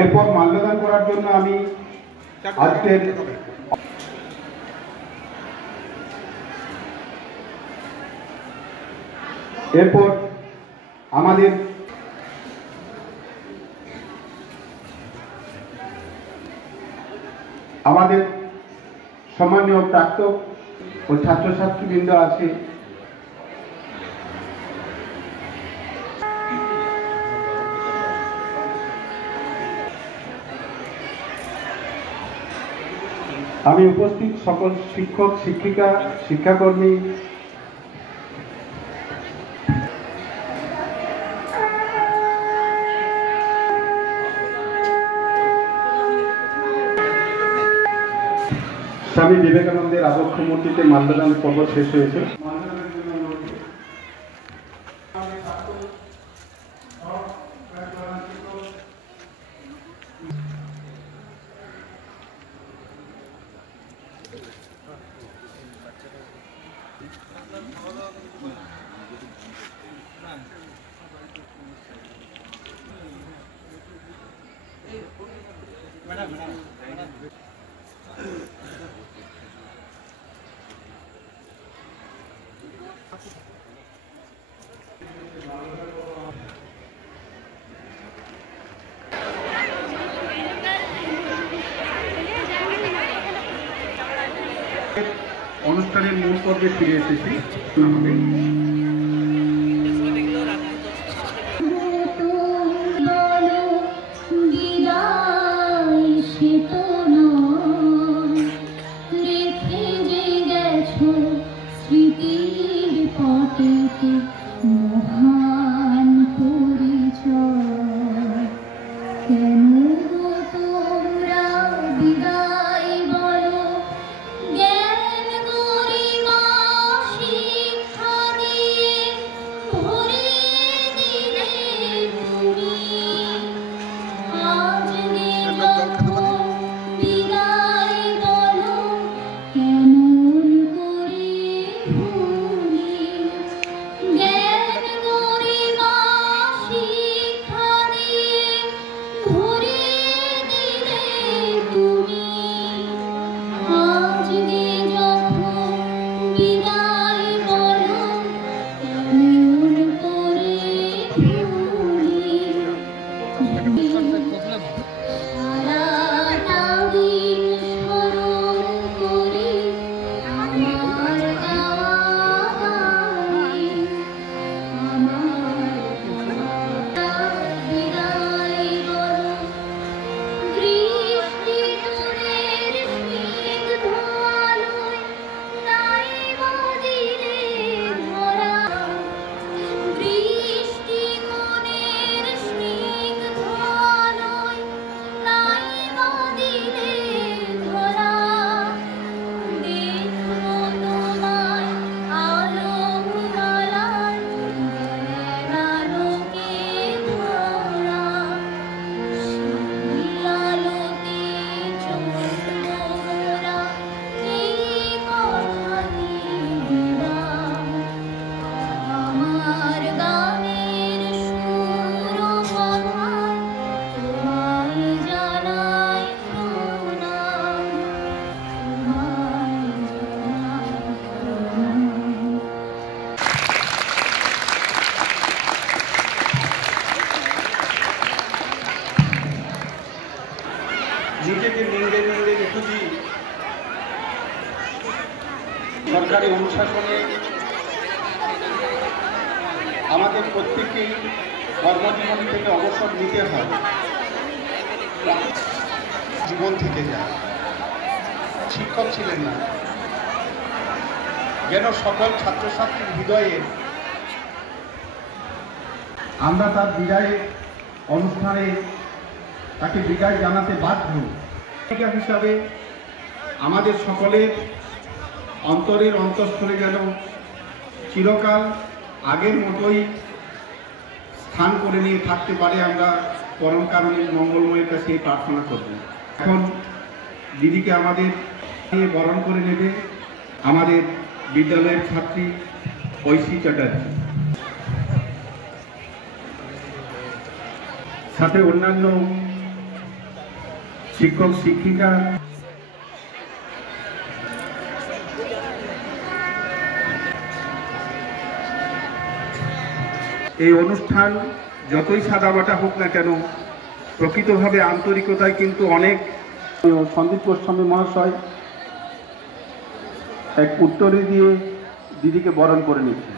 এরপর মাল্যদান করার জন্য আমি আজকের এরপর আমাদের সম্মানীয় প্রাক্তন ও ছাত্রছাত্রীবৃন্দ আছে, আমি উপস্থিত সকল শিক্ষক শিক্ষিকা শিক্ষাকর্মী স্বামী বিবেকানন্দের আদর্শ মূর্তিতে মাল্যদান পর্ব শেষ হয়েছে। অনুষ্ঠানের মূল পর্বে ফিরে এসেছি। নিজেকে নিংড়ে নিংড়ে রেখেছি সরকারি অনুশাসনে। আমাদের প্রত্যেকেই কর্মজীবন থেকে অবসর নিতে হয়, জীবন থেকে যায়। শিক্ষক ছিলেন না, যেন সকল ছাত্রছাত্রীর হৃদয়ে আমরা তার বিদায় অনুষ্ঠানে তাকে বিদায় জানাতে বাধ্য। শিক্ষিকা হিসাবে আমাদের সকলের অন্তরের অন্তঃস্থলে যেন চিরকাল আগের মতোই স্থান করে নিয়ে থাকতে পারে, আমরা পরম কারণের মঙ্গলময়ের কাছে প্রার্থনা করব। এখন দিদিকে আমাদের বরণ করে নেবে আমাদের বিদ্যালয়ের ছাত্রী ঐশী চ্যাটার্জি, সাথে অন্যান্য শিক্ষক শিক্ষিকা, এই অনুষ্ঠান যতই সাদামাটা হোক না কেন, প্রকৃতভাবে আন্তরিকতায় কিন্তু অনেক। সন্দীপ গোস্বামী মহাশয় এক উত্তরে দিয়ে দিদিকে বরণ করে নিচ্ছেন।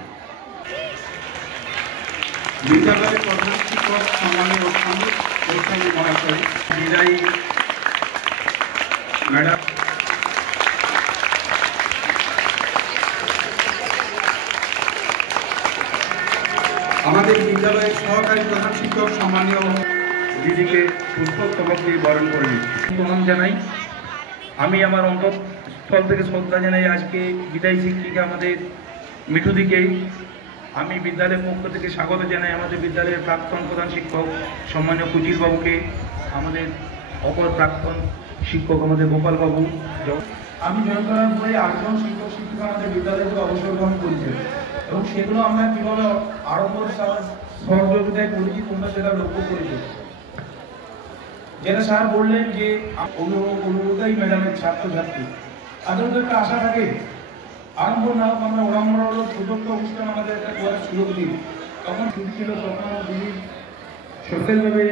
বিদ্যালয়ের প্রধান শিক্ষক সম্মানীয় সন্দীপ গোস্বামী মহাশয় বিদায়ী ম্যাডাম, আমাদের বিদ্যালয়ের সহকারী প্রধান শিক্ষক সম্মানীয় দিদিকে পুষ্পস্তবক দিয়ে বরণ করে নিচ্ছি। প্রণাম জানাই। আমি আমার অন্তঃস্থল থেকে শ্রদ্ধা জানাই আজকে বিদায়ী শিক্ষিকা আমাদের মিঠুদিকে। আমি বিদ্যালয়ের পক্ষ থেকে স্বাগত জানাই আমাদের বিদ্যালয়ের প্রাক্তন প্রধান শিক্ষক সম্মানীয় কুচির বাবুকে, আমাদের অপর প্রাক্তন শিক্ষক আমাদের গোপাল বাবু। আমি জয়েন করার পরে 8 জন শিক্ষক শিক্ষিকা আমাদের বিদ্যালয় থেকে অবসর গ্রহণ করেছে এবং সেগুলো আমরা কীভাবে আরও সহযোগিতায় করেছি তোমরা সেটা লক্ষ্য করেছো। যেটা স্যার বললেন যে অনুরোধাই ম্যাডামের ছাত্রছাত্রী, তাদের তো একটা আশা থাকে আরম্ভ না হোক, আমরা ওরম্বর হলো ছোট্ট অনুষ্ঠান আমাদের একটা করার সুযোগ দিই। তখন ছুটি ছিল, তখন দিদি সোশ্যালভাবে